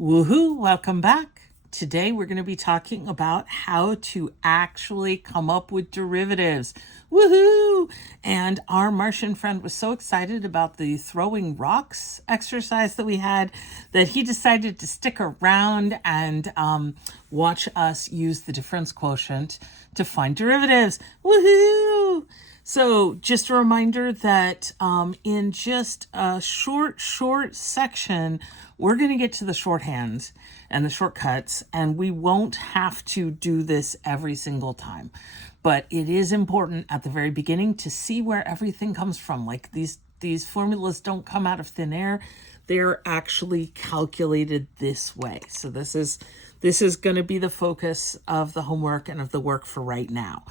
Woohoo! Welcome back. Today we're going to be talking about how to actually come up with derivatives. Woohoo! And our Martian friend was so excited about the throwing rocks exercise that we had that he decided to stick around and watch us use the difference quotient to find derivatives. Woohoo! So just a reminder that in just a short section, we're going to get to the shorthands and the shortcuts, and we won't have to do this every single time. But it is important at the very beginning to see where everything comes from. Like these formulas don't come out of thin air. They're actually calculated this way. So this is going to be the focus of the homework and of the work for right now.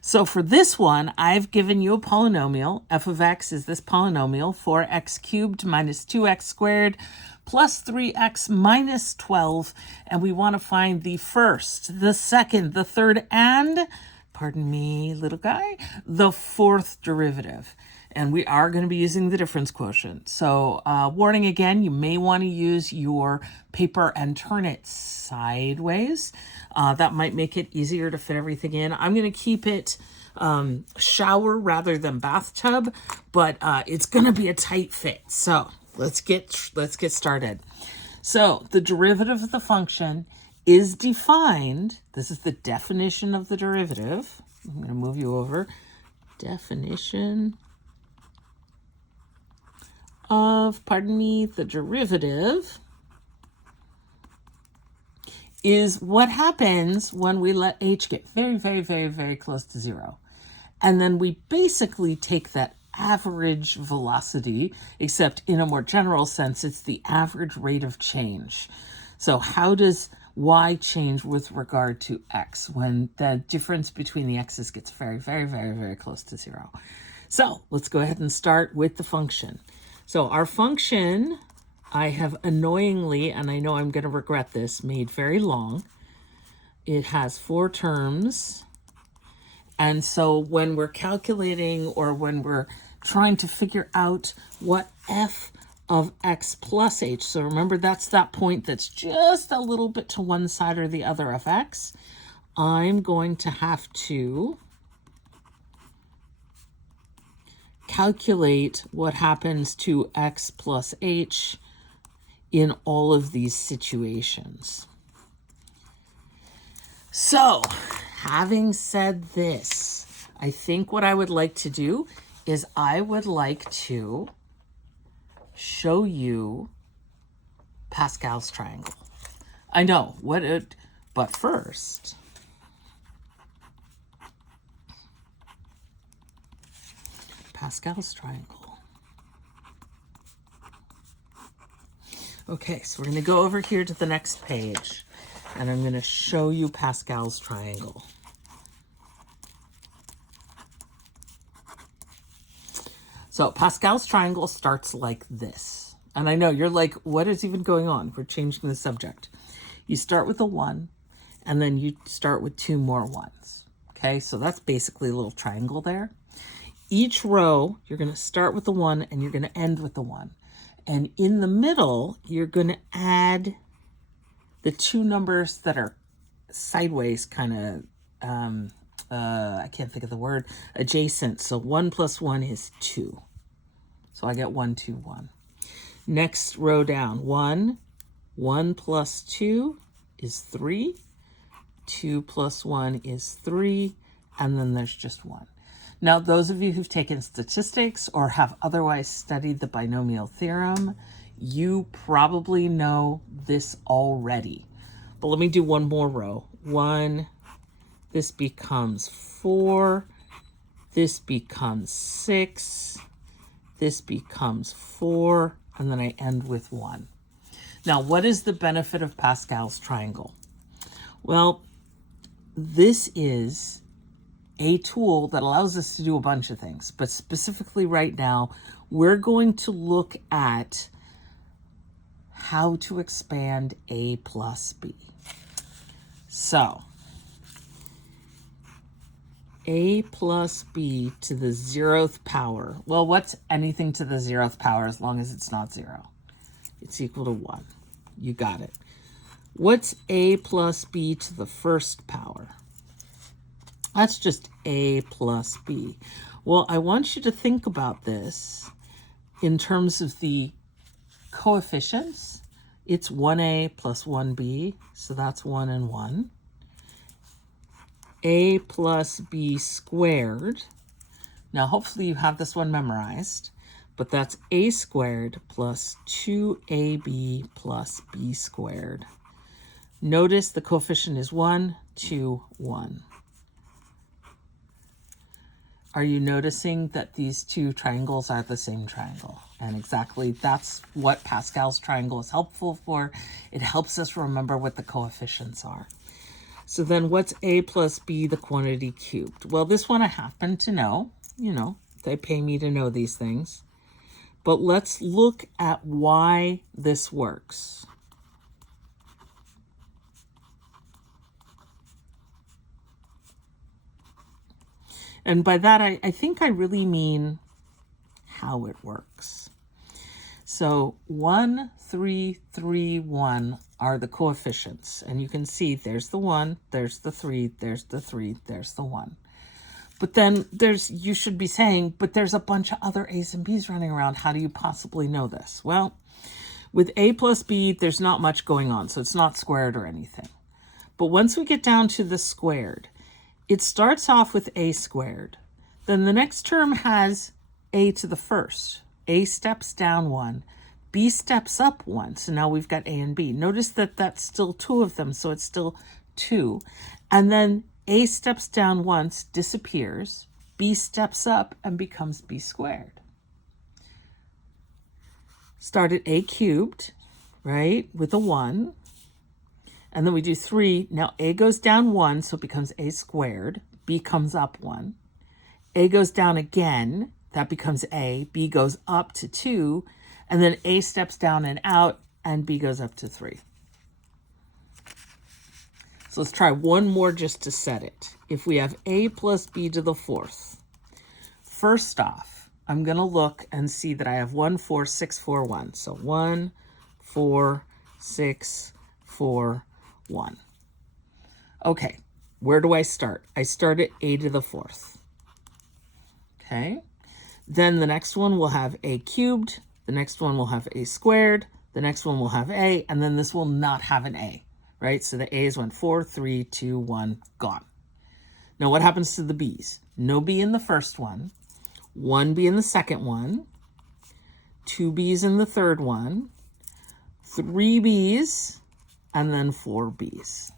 So for this one, I've given you a polynomial. F of x is this polynomial, 4x cubed minus 2x squared plus 3x minus 12. And we want to find the first, the second, the third, and, pardon me, little guy, the fourth derivative. And we are going to be using the difference quotient. So warning again, you may want to use your paper and turn it sideways. That might make it easier to fit everything in. I'm going to keep it shower rather than bathtub, but it's going to be a tight fit. So let's get started. So the derivative of the function is defined. This is the definition of the derivative. I'm going to move you over. Definition of, the derivative is what happens when we let h get very close to 0. And then we basically take that average velocity, except in a more general sense, it's the average rate of change. So how does y change with regard to x when the difference between the x's gets very close to 0? So let's go ahead and start with the function. So our function, I have annoyingly, and I know I'm going to regret this, made very long. It has 4 terms. And so when we're calculating or when we're trying to figure out what f of x plus h, so remember that's that point that's just a little bit to one side or the other of x, I'm going to have to calculate what happens to x plus h in all of these situations. So, having said this, I think what I would like to do is I would like to show you Pascal's triangle. I know, but first, Pascal's triangle. Okay, so we're going to go over here to the next page, and I'm going to show you Pascal's triangle. So Pascal's triangle starts like this. And I know you're like, what is even going on? We're changing the subject. You start with a 1, and then you start with 2 more 1s. Okay, so that's basically a little triangle there. Each row, you're going to start with the 1 and you're going to end with the 1. And in the middle, you're going to add the 2 numbers that are sideways, kind of, I can't think of the word, adjacent. So 1 plus 1 is 2. So I get 1, 2, 1. Next row down, 1 plus 2 is 3. 2 plus 1 is 3. And then there's just 1. Now, those of you who've taken statistics or have otherwise studied the binomial theorem, you probably know this already. But let me do one more row. 1, this becomes 4, this becomes 6, this becomes 4, and then I end with 1. Now, what is the benefit of Pascal's triangle? Well, this is a tool that allows us to do a bunch of things, but specifically right now, we're going to look at how to expand a plus b. So, a plus b to the 0th power. Well, what's anything to the 0th power as long as it's not 0? It's equal to 1. You got it. What's a plus b to the first power? That's just a plus b. Well, I want you to think about this in terms of the coefficients. It's 1a plus 1b, so that's 1 and 1. A plus b squared. Now, hopefully you have this one memorized, but that's a squared plus 2ab plus b squared. Notice the coefficient is 1, 2, 1. Are you noticing that these two triangles are the same triangle? And exactly that's what Pascal's triangle is helpful for. It helps us remember what the coefficients are. So then what's a plus b, the quantity cubed? Well, this one I happen to know. You know, they pay me to know these things. But let's look at why this works. And by that, I think I really mean how it works. So 1, 3, 3, 1 are the coefficients. And you can see there's the 1, there's the 3, there's the 3, there's the 1. But then you should be saying, but there's a bunch of other a's and b's running around. How do you possibly know this? Well, with a plus b, there's not much going on, so it's not squared or anything. But once we get down to the squared, it starts off with a squared. Then the next term has a to the first. A steps down 1. B steps up 1. So now we've got a and b. Notice that that's still 2 of them, so it's still 2. And then a steps down once, disappears. B steps up and becomes b squared. Start at a cubed, right, with a 1. And then we do 3. Now a goes down 1, so it becomes a squared. B comes up 1. A goes down again. That becomes a. B goes up to 2. And then a steps down and out, and b goes up to 3. So let's try one more just to set it. If we have a plus b to the fourth, first off, I'm going to look and see that I have 1, 4, 6, 4, 1. So 1, 4, 6, 4, 1. Okay, where do I start? I start at a to the fourth. Okay, then the next one will have a cubed, the next one will have a squared, the next one will have a, and then this will not have an a, right? So the a's went 4, 3, 2, 1, gone. Now what happens to the b's? No b in the first one, 1 b in the second one, 2 b's in the third one, 3 b's, and then 4 b's.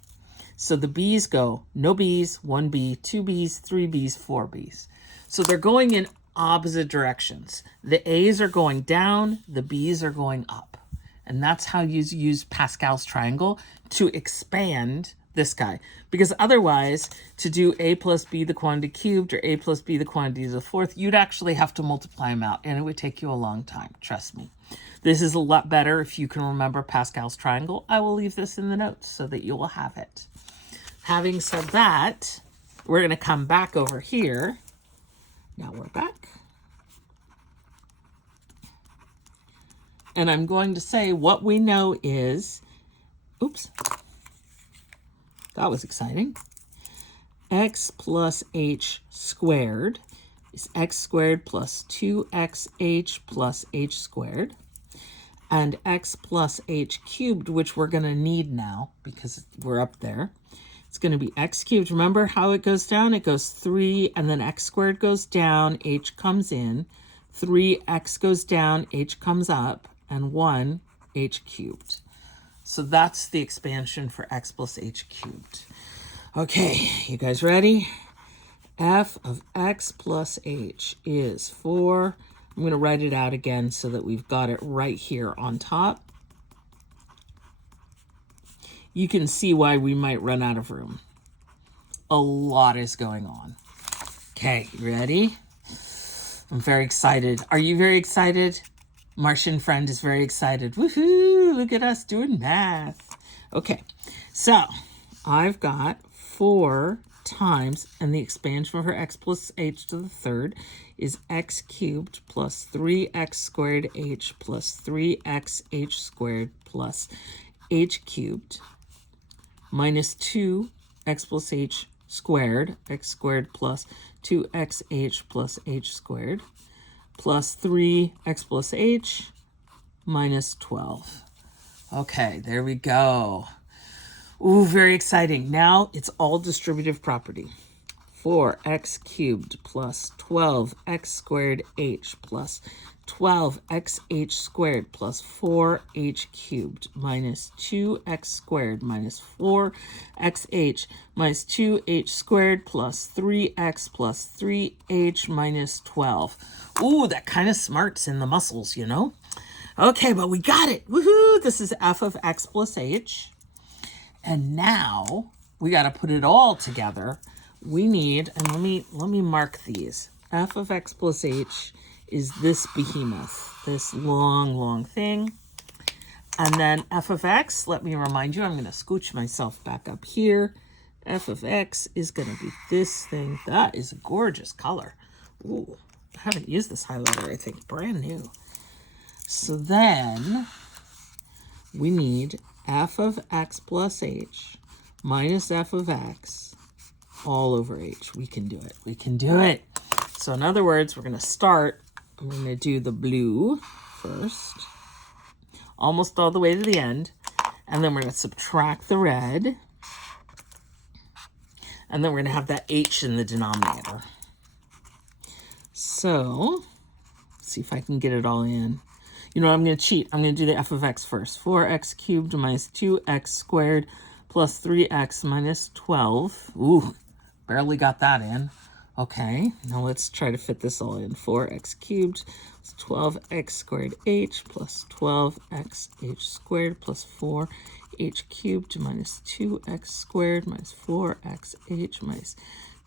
So the b's go no b's, 1 b, 2 b's, 3 b's, 4 b's. So they're going in opposite directions. The a's are going down, the b's are going up. And that's how you use Pascal's triangle to expand this guy. Because otherwise, to do a plus b the quantity cubed or a plus b the quantity to the fourth, you'd actually have to multiply them out, and it would take you a long time, trust me. This is a lot better if you can remember Pascal's triangle. I will leave this in the notes so that you will have it. Having said that, we're going to come back over here. Now we're back. And I'm going to say what we know is, oops, that was exciting. X plus h squared is x squared plus 2xh plus h squared. And x plus h cubed, which we're going to need now because we're up there, it's going to be x cubed. Remember how it goes down? It goes 3, and then x squared goes down, h comes in. 3x goes down, h comes up, and 1, h cubed. So that's the expansion for x plus h cubed. Okay, you guys ready? F of x plus h is 4. I'm going to write it out again so that we've got it right here on top. You can see why we might run out of room. A lot is going on. Okay, ready? I'm very excited. Are you very excited? Martian friend is very excited. Woohoo! Look at us doing math. Okay, so I've got 4 times, and the expansion for x plus h to the third is x cubed plus 3x squared h plus 3x h squared plus h cubed. minus 2x plus h squared, x squared plus 2xh plus h squared, plus 3x plus h minus 12. Okay, there we go. Ooh, very exciting. Now it's all distributive property. 4x cubed plus 12x squared h plus 12xh squared plus 4h cubed minus 2x squared minus 4xh minus 2h squared plus 3x plus 3h minus 12. Ooh, that kind of smarts in the muscles, you know? Okay, but we got it. Woohoo! This is f of x plus h. And now we got to put it all together. We need, and let me mark these. F of x plus h is this behemoth, this long thing. And then f of x, let me remind you, I'm going to scooch myself back up here. F of x is going to be this thing. That is a gorgeous color. Ooh, I haven't used this highlighter, I think. Brand new. So then we need f of x plus h minus f of x all over h. We can do it. We can do it. So in other words, we're going to start. I'm going to do the blue first, almost all the way to the end. And then we're going to subtract the red. And then we're going to have that h in the denominator. So let's see if I can get it all in. You know what, I'm going to cheat. I'm going to do the f of x first. 4x cubed minus 2x squared plus 3x minus 12. Ooh, barely got that in. Okay, now let's try to fit this all in. 4x cubed plus 12x squared h plus 12x h squared plus 4h cubed minus 2x squared minus 4x h minus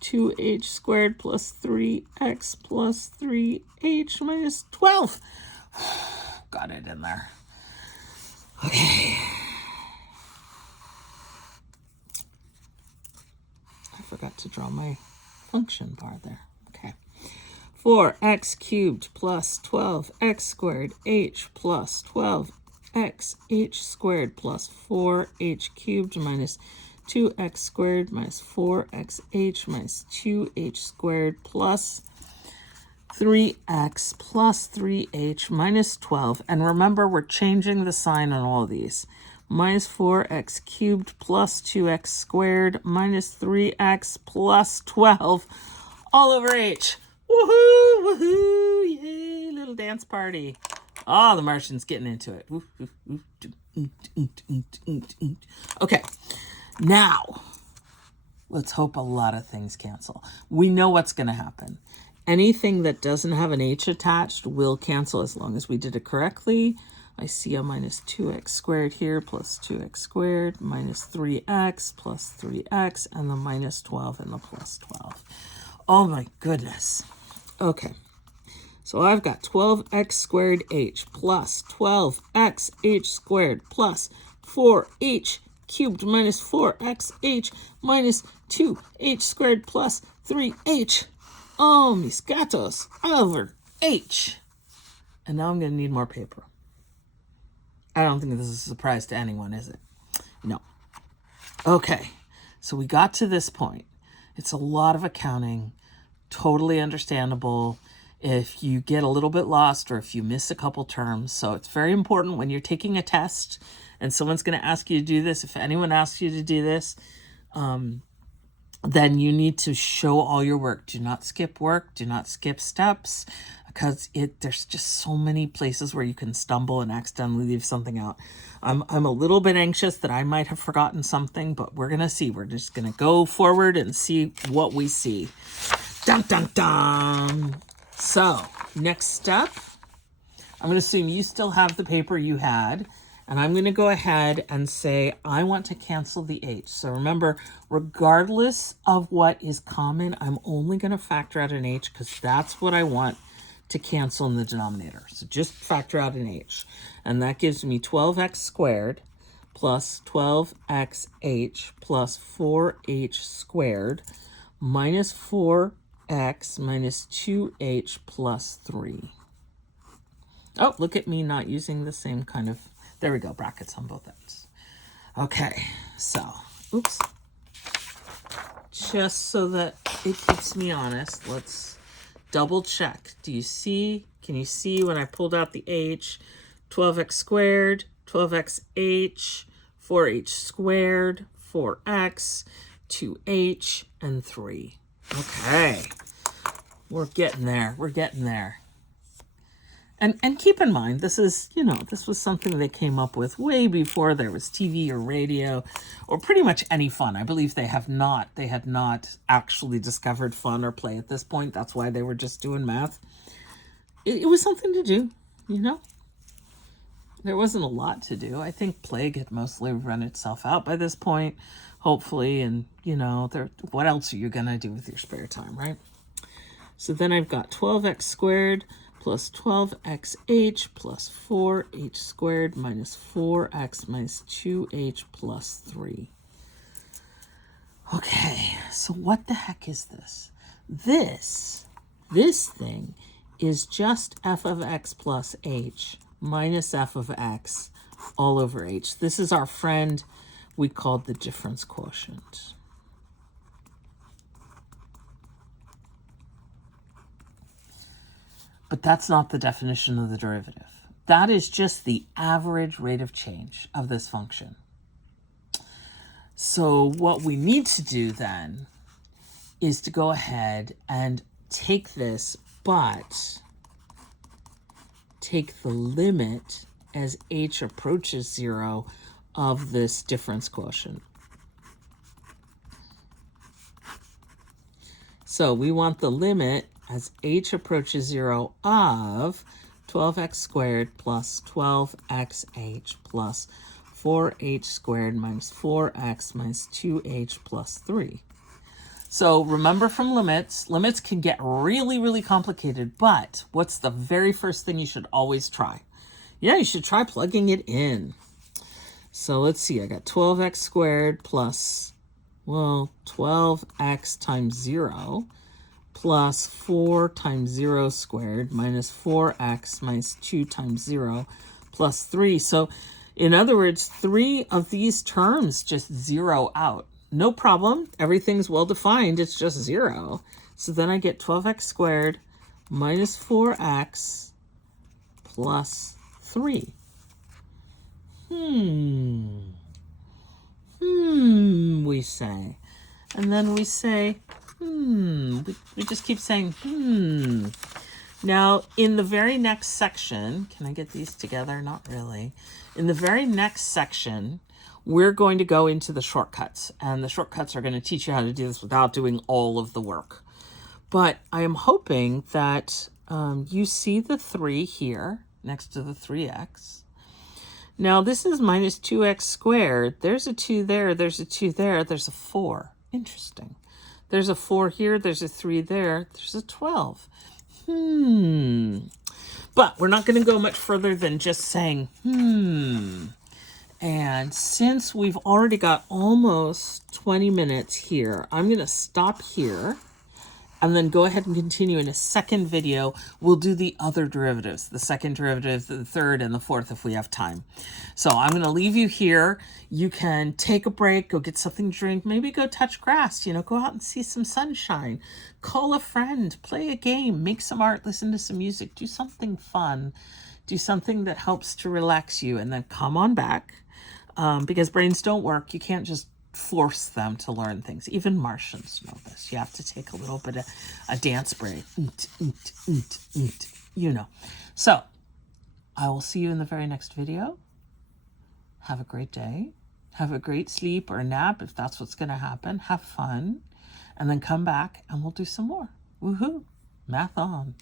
2h squared plus 3x plus 3h minus 12. Got it in there. Okay. I forgot to draw my function bar there. Okay. 4x cubed plus 12x squared h plus 12x h squared plus 4h cubed minus 2x squared minus 4xh minus 2h squared plus 3x plus 3h minus 12. And remember, we're changing the sign on all of these. Minus 4x cubed plus 2x squared minus 3x plus 12 all over h. Woohoo! Woohoo! Yay! Little dance party. Oh, the Martian's getting into it. Okay, now let's hope a lot of things cancel. We know what's going to happen. Anything that doesn't have an h attached will cancel as long as we did it correctly. I see a minus 2x squared here plus 2x squared minus 3x plus 3x and the minus 12 and the plus 12. Oh my goodness. Okay, so I've got 12x squared h plus 12x h squared plus 4h cubed minus 4xh minus 2h squared plus 3h. Oh, mis gatos, over h. And now I'm going to need more paper. I don't think this is a surprise to anyone, is it? No. Okay, so we got to this point. It's a lot of accounting, totally understandable if you get a little bit lost or if you miss a couple terms. So it's very important when you're taking a test and someone's going to ask you to do this. If anyone asks you to do this, then you need to show all your work. Do not skip work. Do not skip steps, because there's just so many places where you can stumble and accidentally leave something out. I'm a little bit anxious that I might have forgotten something, but we're going to see. We're just going to go forward and see what we see. Dun, dun, dun. So, next step, I'm going to assume you still have the paper you had. And I'm going to go ahead and say, I want to cancel the h. So remember, regardless of what is common, I'm only going to factor out an h because that's what I want to cancel in the denominator. So just factor out an h. And that gives me 12x squared plus 12xh plus 4h squared minus 4x minus 2h plus 3. Oh, look at me not using the same kind of... There we go, brackets on both ends. Okay, so oops, just so that it keeps me honest, let's double check. Do you see, can you see when I pulled out the h, 12x squared, 12xh, 4h squared, 4x, 2h, and 3. Okay, we're getting there, we're getting there. And keep in mind, this is, you know, this was something they came up with way before there was TV or radio or pretty much any fun. I believe they had not actually discovered fun or play at this point. That's why they were just doing math. It was something to do, you know. There wasn't a lot to do. I think plague had mostly run itself out by this point, hopefully. And, you know, what else are you going to do with your spare time, right? So then I've got 12x squared plus 12xh plus 4h squared minus 4x minus 2h plus 3. Okay, so what the heck is this? This thing is just f of x plus h minus f of x all over h. This is our friend we called the difference quotient. But that's not the definition of the derivative. That is just the average rate of change of this function. So what we need to do then is to go ahead and take this, but take the limit as h approaches 0 of this difference quotient. So we want the limit as h approaches 0 of 12x squared plus 12xh plus 4h squared minus 4x minus 2h plus 3. So remember from limits can get really, really complicated, but what's the very first thing you should always try? Yeah, you should try plugging it in. So let's see, I got 12x squared plus, well, 12x times 0 plus 4 times 0 squared minus 4x minus 2 times 0 plus 3. So in other words, 3 of these terms just zero out. No problem. Everything's well defined. It's just 0. So then I get 12x squared minus 4x plus 3. We say. And then we say, we just keep saying, Now, in the very next section, can I get these together? Not really. In the very next section, we're going to go into the shortcuts. And the shortcuts are going to teach you how to do this without doing all of the work. But I am hoping that you see the 3 here next to the 3x. Now, this is minus 2x squared. There's a 2 there. There's a 2 there. There's a 4. Interesting. There's a 4 here. There's a 3 there. There's a 12. But we're not going to go much further than just saying, And since we've already got almost 20 minutes here, I'm going to stop here and then go ahead and continue in a second video. We'll do the other derivatives, the second derivative, the third, and the fourth if we have time. So I'm going to leave you here. You can take a break, go get something to drink, maybe go touch grass, go out and see some sunshine, call a friend, play a game, make some art, listen to some music, do something fun, do something that helps to relax you, and then come on back because brains don't work. You can't just force them to learn things. Even Martians know this. You have to take a little bit of a dance break. So I will see you in the very next video. Have a great day. Have a great sleep or nap if that's what's going to happen. Have fun. And then come back and we'll do some more. Woohoo. Math on.